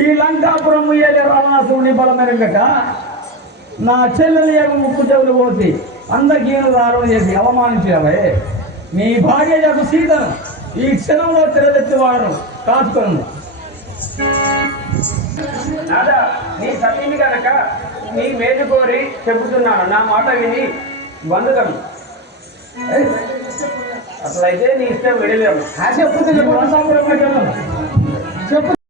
ఈ లంకాపురం ముయ్యలే రావణాసుని బలమెరగక నా చెల్లెలు యొక్క ముక్కు చెవులు పోసి అందకీను దారుణ చేసి అవమానించావే? నీ భార్య యొక్క సీతను ఈ క్షణంలో తెరదెత్తివాడు కాచుకొను నాదా నీ సతీని కనుక నీ మేలు కోరి చెబుతున్నాను. నా మాట విని బంధుకను అట్లయితే నీ ఇష్టం చెప్పు